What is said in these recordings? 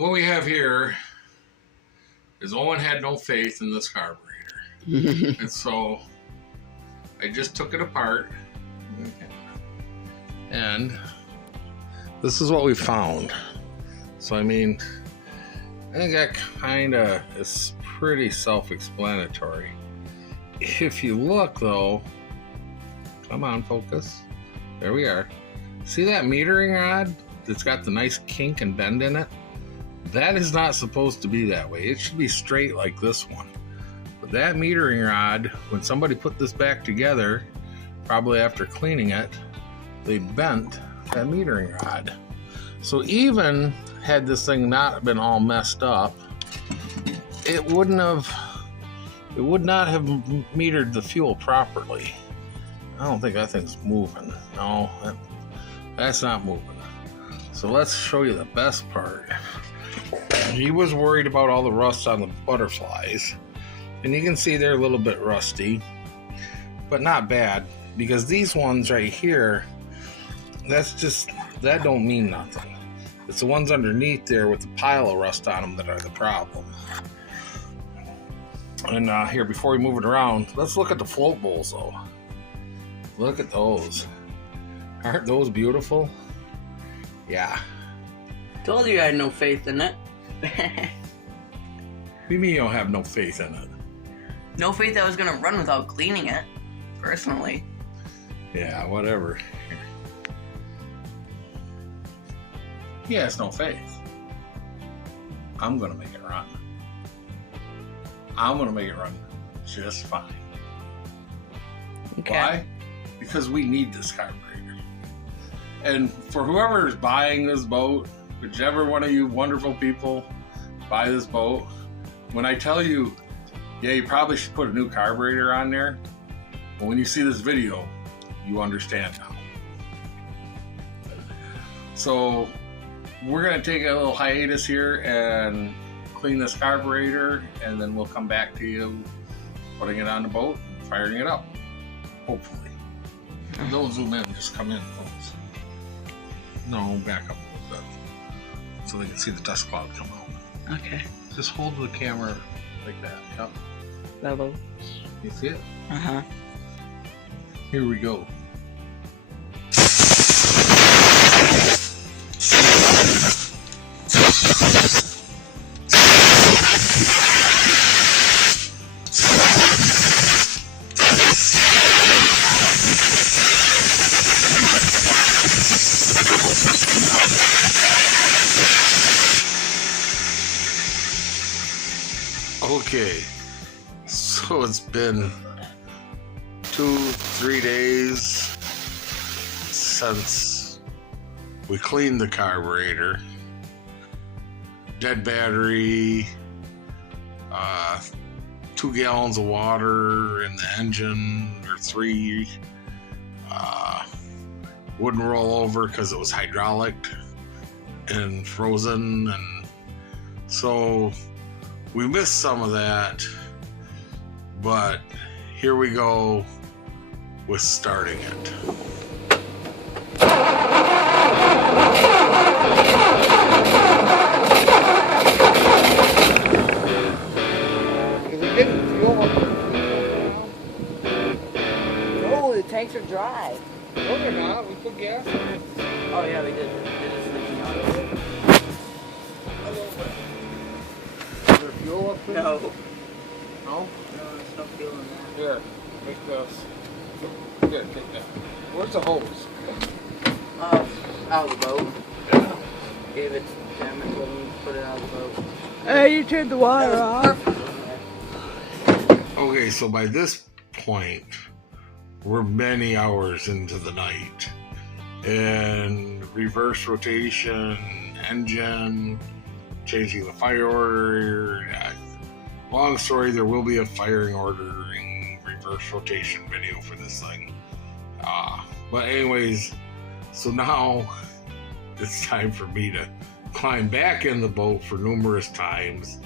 what we have here is Owen had no faith in this carburetor. And so I just took it apart. And this is what we found. So, I mean, I think that kind of is pretty self-explanatory. If you look, though, come on, focus. There we are. See that metering rod that's got the nice kink and bend in it? That is not supposed to be that way. It should be straight like this one. But that metering rod, when somebody put this back together, probably after cleaning it, they bent that metering rod. So even had this thing not been all messed up, it would not have metered the fuel properly. I don't think that thing's moving. No, that's not moving. So let's show you the best part. He was worried about all the rust on the butterflies, and you can see they're a little bit rusty, but not bad, because these ones right here, that don't mean nothing. It's the ones underneath there with the pile of rust on them that are the problem. And here, before we move it around, let's look at the float bowls though. Look at those. Aren't those beautiful? Yeah. Told you I had no faith in it. What do you mean you don't have no faith in it? No faith I was gonna run without cleaning it, personally. Yeah, whatever. He has no faith. I'm gonna make it run. I'm gonna make it run just fine. Okay. Why? Because we need this carburetor. And for whoever is buying this boat, whichever one of you wonderful people buy this boat, when I tell you, yeah, you probably should put a new carburetor on there, but when you see this video, you understand now. So we're gonna take a little hiatus here and clean this carburetor, and then we'll come back to you putting it on the boat and firing it up, hopefully. And don't zoom in, just come in, folks. No, back up a little bit so they can see the dust cloud come out. Okay. Just hold the camera like that. Yep. Level. You see it? Uh-huh. Here we go. Okay, so it's been 2-3 days since we cleaned the carburetor. Dead battery, 2 gallons of water in the engine, or 3. Wouldn't roll over because it was hydraulic and frozen, and so we missed some of that, but here we go with starting it. No, the tanks are dry. No, they're not. We put gas in it. Oh yeah, we did. It is leaking out. A little bit. Is there fuel up there? No. No? No, there's no fuel in that. Here, take this. Here, take that. Where's the hose? Out of the boat. Yeah. Gave it to him and told him to put it out of the boat. Hey, you turned the water off. Okay, so by this point, we're many hours into the night. And reverse rotation, engine, changing the fire order. Long story, there will be a firing order and reverse rotation video for this thing. But anyways, so now it's time for me to climb back in the boat for numerous times.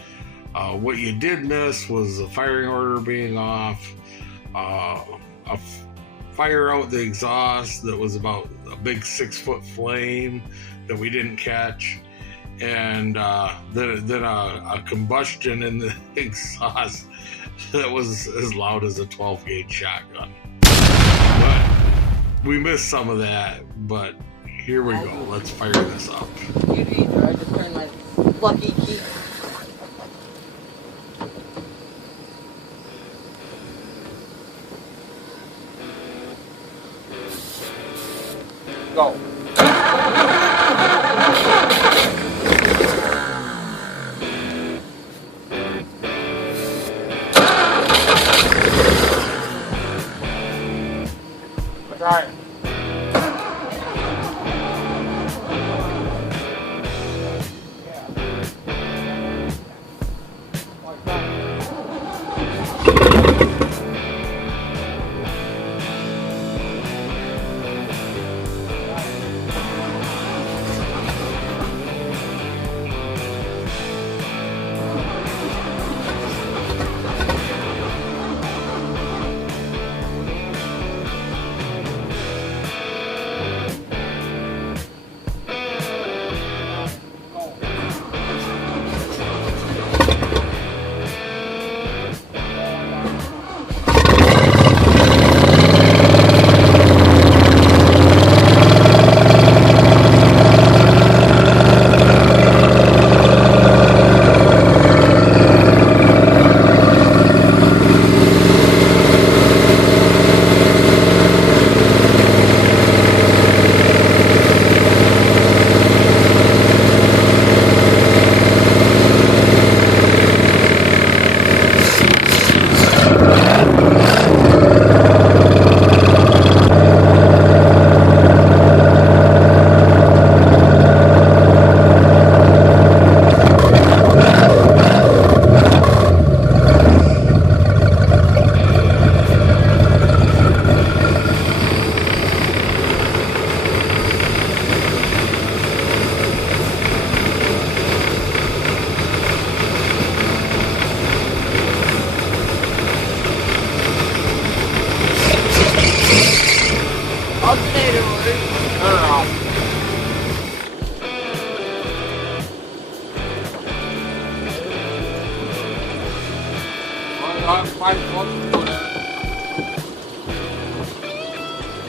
What you did miss was the firing order being off, a fire out the exhaust that was about a big 6-foot flame that we didn't catch, and then a combustion in the exhaust that was as loud as a 12-gauge shotgun. But we missed some of that, but here we go. Let's fire this up. You need, or I just turned my lucky key. Go. Try it.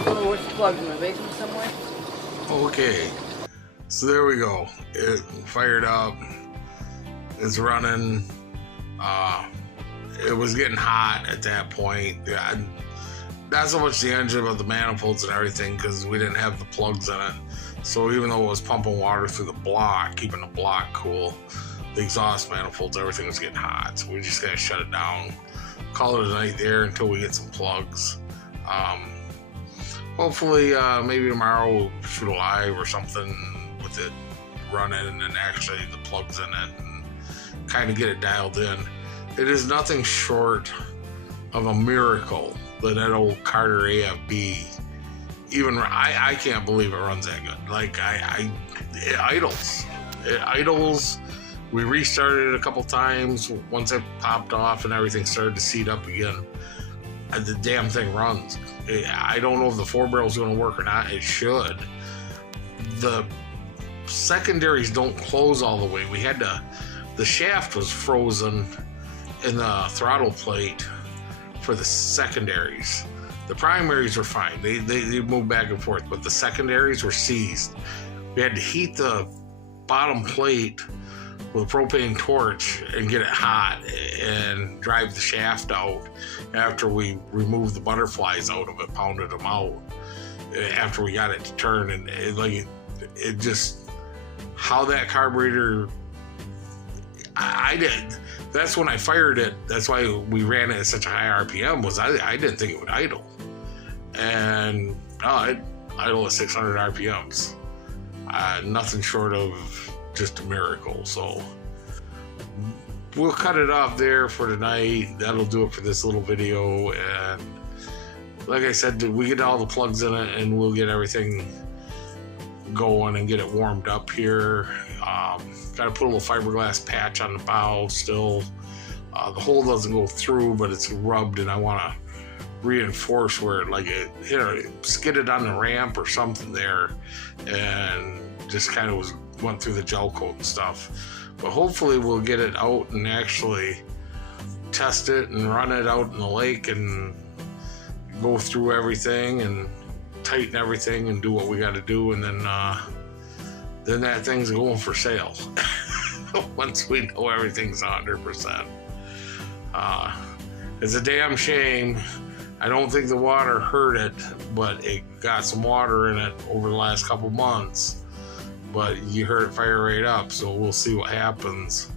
Oh, where's the plug? In my basement somewhere? Okay, so there we go. It fired up. It's running. It was getting hot at that point. Yeah, not so much the engine, but the manifolds and everything, because we didn't have the plugs in it. So even though it was pumping water through the block, keeping the block cool, the exhaust manifolds, everything was getting hot. So we just gotta shut it down, call it a night there until we get some plugs. Hopefully, maybe tomorrow we'll shoot a live or something with it running and then actually the plugs in it and kind of get it dialed in. It is nothing short of a miracle that old Carter AFB, even I can't believe it runs that good. Like it idles. It idles. We restarted it a couple times. Once it popped off and everything started to seat up again, the damn thing runs. I don't know if the 4-barrel is going to work or not. It should. The secondaries don't close all the way. We had to. The shaft was frozen in the throttle plate for the secondaries. The primaries were fine. They moved back and forth, but the secondaries were seized. We had to heat the bottom plate with a propane torch and get it hot and drive the shaft out after we removed the butterflies out of it, pounded them out after we got it to turn. And it just, how that carburetor, I did. That's when I fired it. That's why we ran it at such a high RPM, was I didn't think it would idle. And it idled at 600 RPMs. Nothing short of just a miracle. So we'll cut it off there for tonight. That'll do it for this little video. And like I said, we get all the plugs in it and we'll get everything going and get it warmed up here. Got to put a little fiberglass patch on the bow still. The hole doesn't go through, but it's rubbed, and I want to reinforce where it skidded on the ramp or something there, and just kind of was went through the gel coat and stuff. But hopefully we'll get it out and actually test it and run it out in the lake and go through everything and tighten everything and do what we got to do, and then that thing's going for sale once we know everything's 100%. It's a damn shame. I don't think the water hurt it, but it got some water in it over the last couple months. But you heard it fire right up, so we'll see what happens.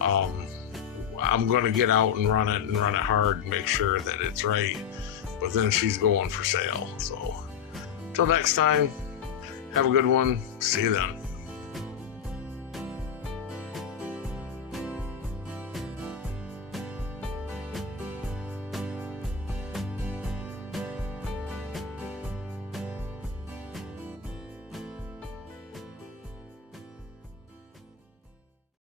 I'm going to get out and run it hard and make sure that it's right. But then she's going for sale. So, till next time, have a good one. See you then.